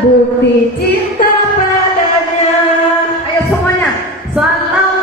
bukti cinta padanya. Ayo semuanya, sallallahu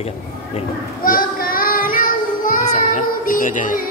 pegang. Ya. Bisa ya, itu aja ya.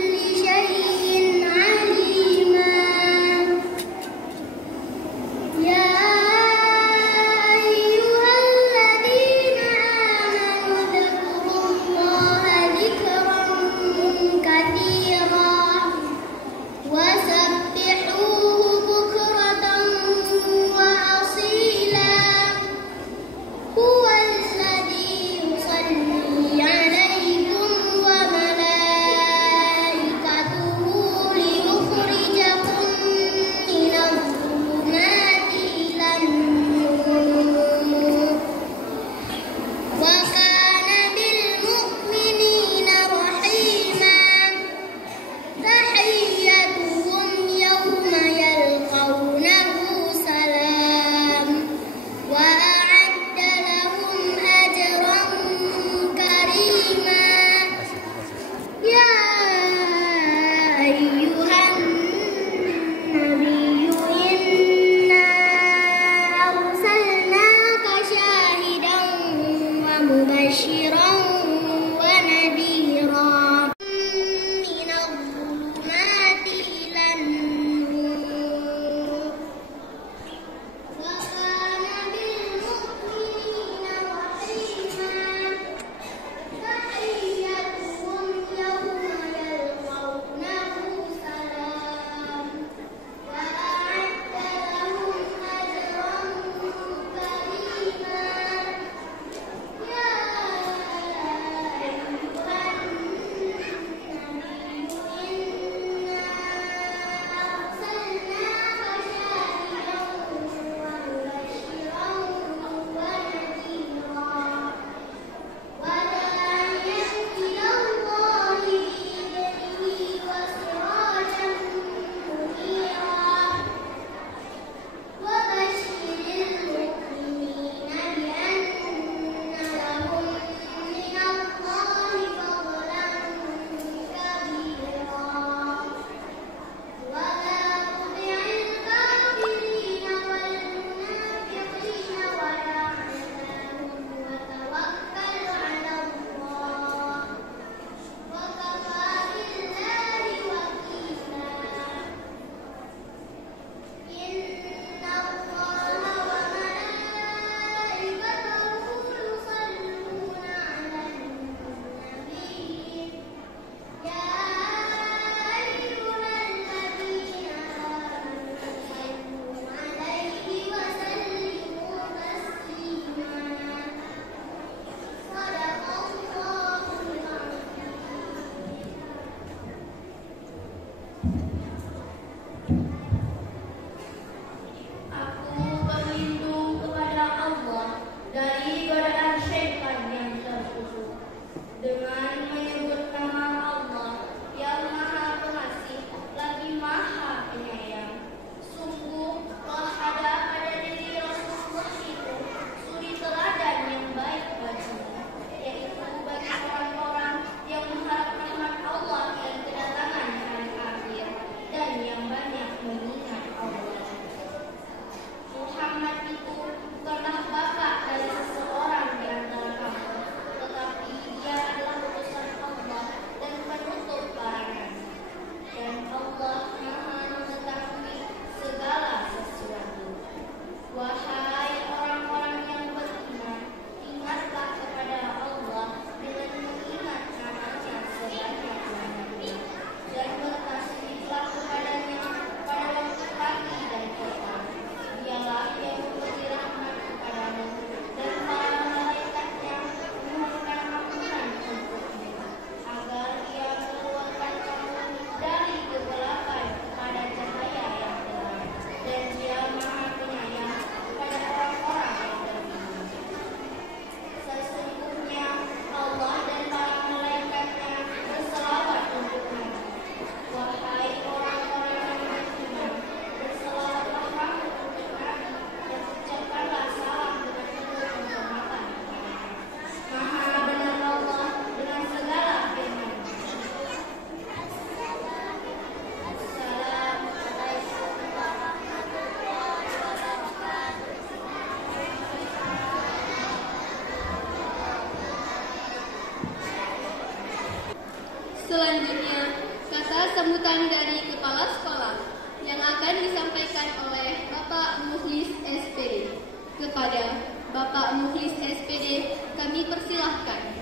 sambutan dari Kepala Sekolah yang akan disampaikan oleh Bapak Mukhlis SPD. Kepada Bapak Mukhlis SPD kami persilahkan.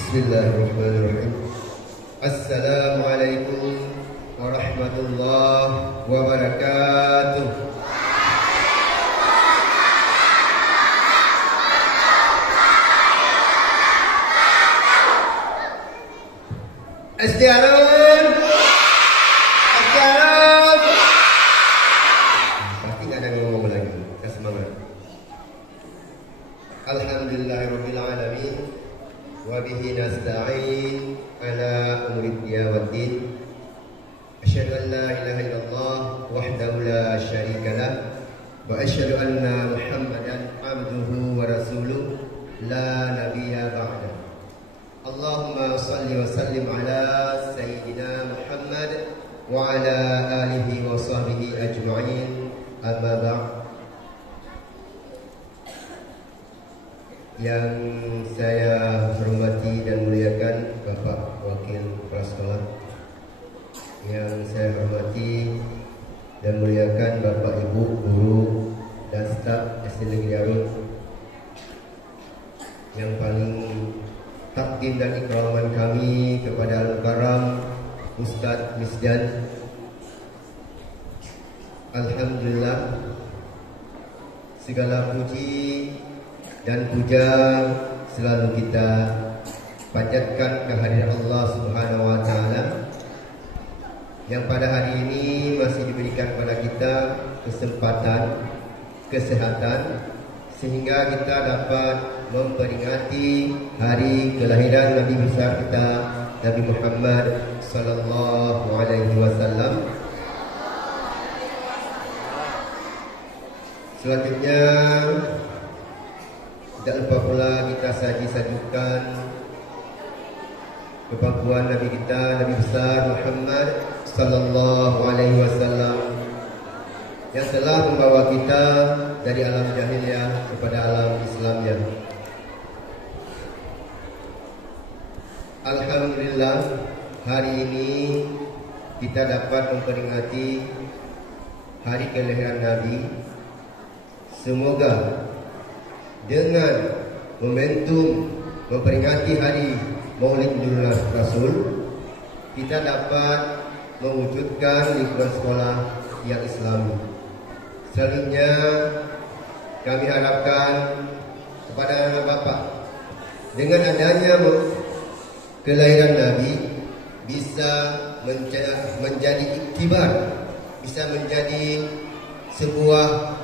Bismillahirrahmanirrahim. Assalamualaikum warahmatullahi wabarakatuh. Asdiarun, asdiarun. Pasti nggak ada ngomong lagi. Kita semangat. Alhamdulillahirabbil alamin. Wa bihi nasta'in ala umuri dunya waddin. Asyhadu an la ilaha illallah wahdahu la syarika lah wa asyhadu anna Muhammadan abduhu wa rasuluh la nabiyya ba'da. Allahumma salli wa sallim ala sayyidina Muhammad wa ala alihi wa sahbihi ajma'in. Amma ba'd. Yang saya hormati dan muliakan Bapak Wakil Kepala Sekolah, yang saya hormati dan muliakan Bapak Ibu guru dan staf SD Negeri Arut, yang paling takdim dan ikraman kami kepada Al-Mukarram Ustadz Misdan. Alhamdulillah, segala puji dan puja selalu kita panjatkan kehadiran Allah Subhanahu wa taala yang pada hari ini masih diberikan kepada kita kesempatan, kesehatan, sehingga kita dapat memperingati hari kelahiran Nabi besar kita, Nabi Muhammad sallallahu alaihi wasallam. Selanjutnya tidak lupa pula kita sajikan kepengurusan Nabi kita, Nabi besar Muhammad sallallahu alaihi wasallam, yang telah membawa kita dari alam jahiliyah kepada alam Islamnya. Alhamdulillah, hari ini kita dapat memperingati hari kelahiran Nabi. Semoga dengan momentum memperingati hari Maulid Rasul, kita dapat mewujudkan lingkungan sekolah yang Islami. Selanjutnya kami harapkan kepada anak bapak, dengan adanya kelahiran Nabi bisa menjadi iktibar, bisa menjadi sebuah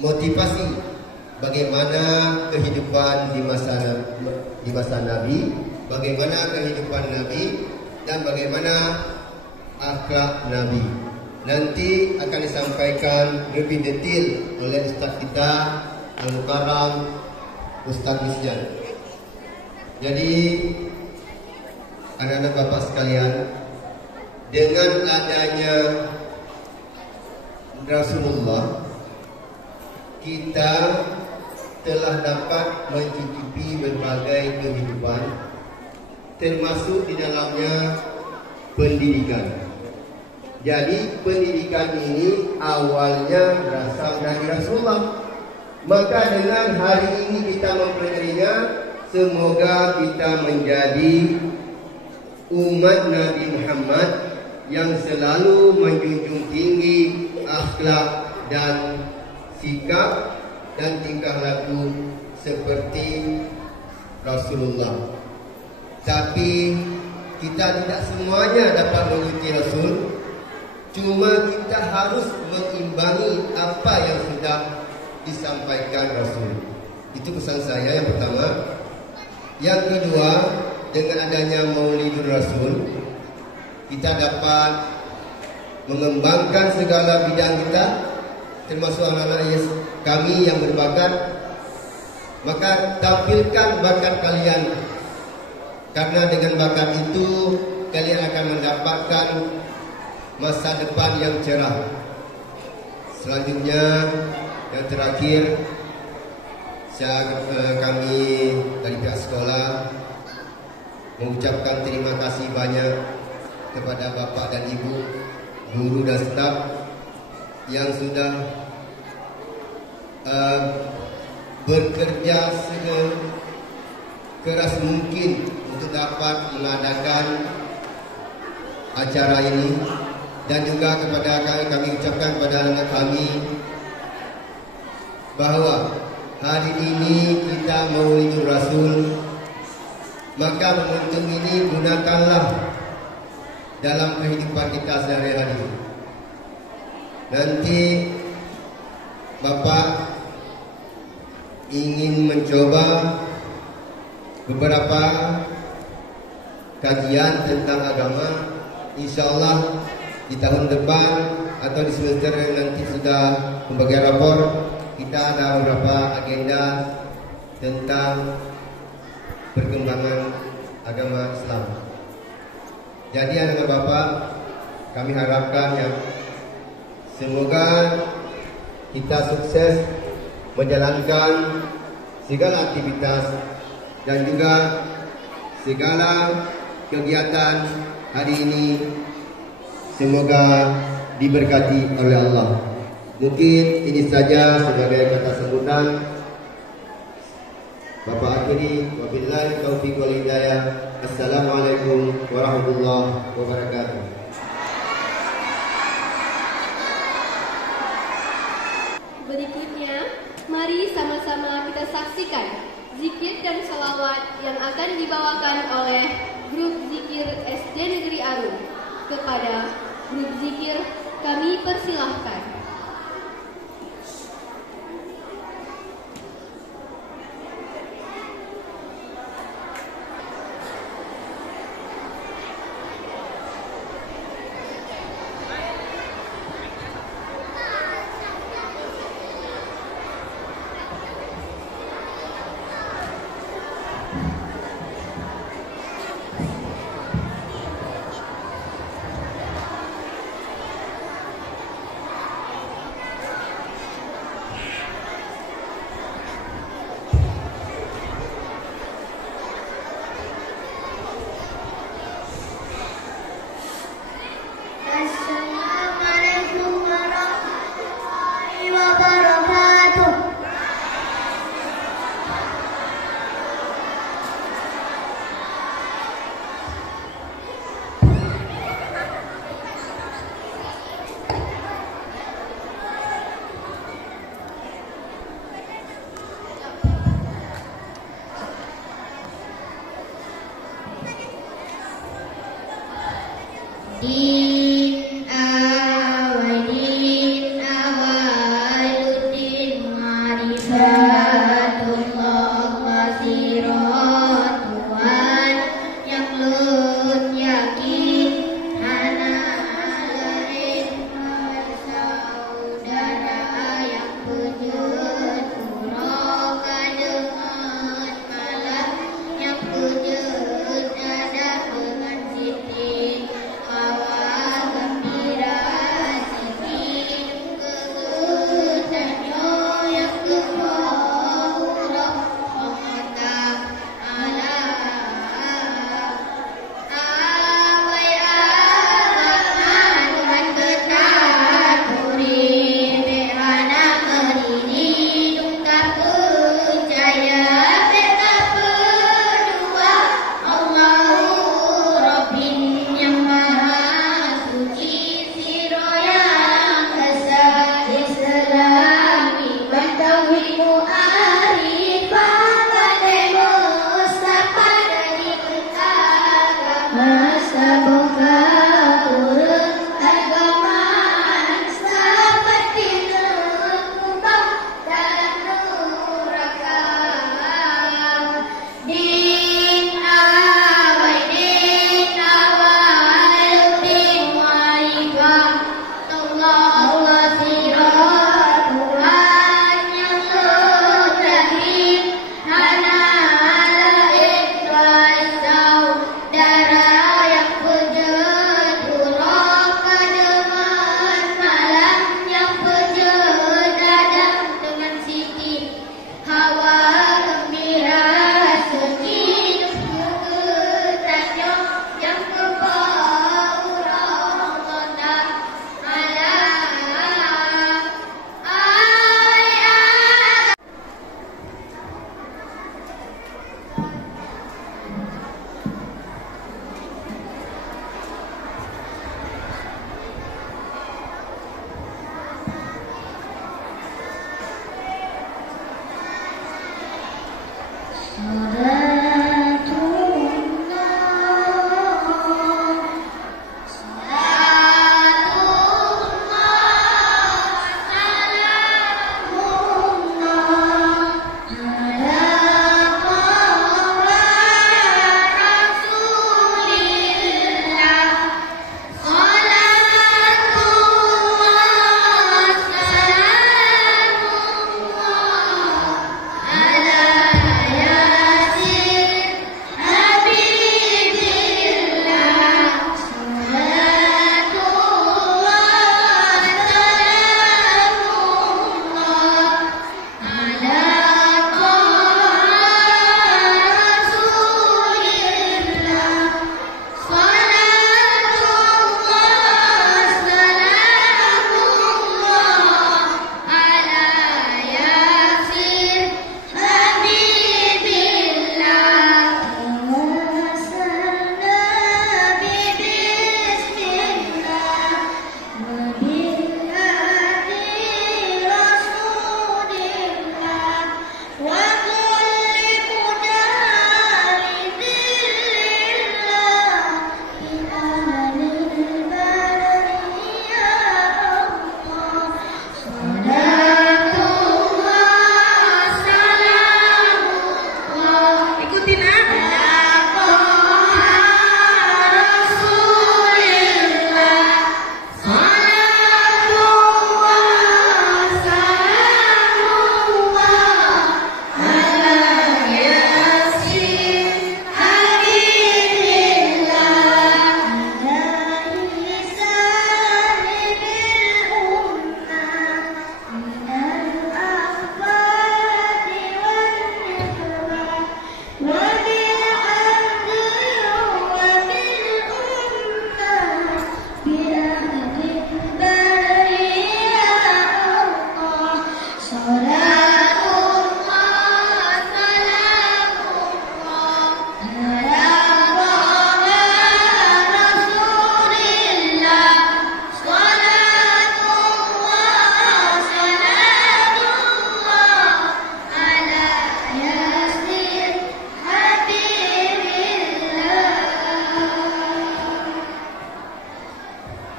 motivasi bagaimana kehidupan di masa Nabi, bagaimana kehidupan Nabi, dan bagaimana akhlak Nabi. Nanti akan disampaikan lebih detail oleh Ustaz kita Al-Mukarram Ustaz Misdan. Jadi anak-anak bapak sekalian, dengan adanya Rasulullah, kita telah dapat mencicipi berbagai kehidupan, termasuk di dalamnya pendidikan. Jadi pendidikan ini awalnya berasal dari Rasulullah. Maka dengan hari ini kita memperingatinya, semoga kita menjadi umat Nabi Muhammad yang selalu menjunjung tinggi akhlak dan sikap dan tingkah laku seperti Rasulullah. Tapi kita tidak semuanya dapat mengikuti Rasul. Cuma kita harus mengimbangi apa yang sudah disampaikan Rasul. Itu pesan saya yang pertama. Yang kedua, dengan adanya Maulidur Rasul, kita dapat mengembangkan segala bidang kita, termasuk anak-anak kami yang berbakat. Maka tampilkan bakat kalian, karena dengan bakat itu kalian akan mendapatkan masa depan yang cerah. Selanjutnya, yang terakhir, Kami dari pihak sekolah mengucapkan terima kasih banyak kepada Bapak dan Ibu, guru dan staf yang sudah bekerja sekeras mungkin untuk dapat mengadakan acara ini, dan juga kepada kami ucapkan kepada anak kami bahwa hari ini kita Maulidul Rasul, maka momentum ini gunakanlah dalam kehidupan kita sehari-hari. Nanti Bapak ingin mencoba beberapa kajian tentang agama. Insya Allah di tahun depan atau di semester nanti sudah pembagian rapor, kita ada beberapa agenda tentang perkembangan agama Islam. Jadi anak Bapak, kami harapkan ya, semoga kita sukses menjalankan segala aktivitas dan juga segala kegiatan hari ini, semoga diberkati oleh Allah. Mungkin ini saja sebagai kata sambutan. Bapak akhiri, wabillahi taufiq wal hidayah. Assalamualaikum warahmatullahi wabarakatuh. Berikutnya, mari sama-sama kita saksikan zikir dan salawat yang akan dibawakan oleh grup zikir SD Negeri Arum. Kepada grup zikir kami persilahkan.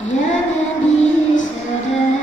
Ya Nabi Salam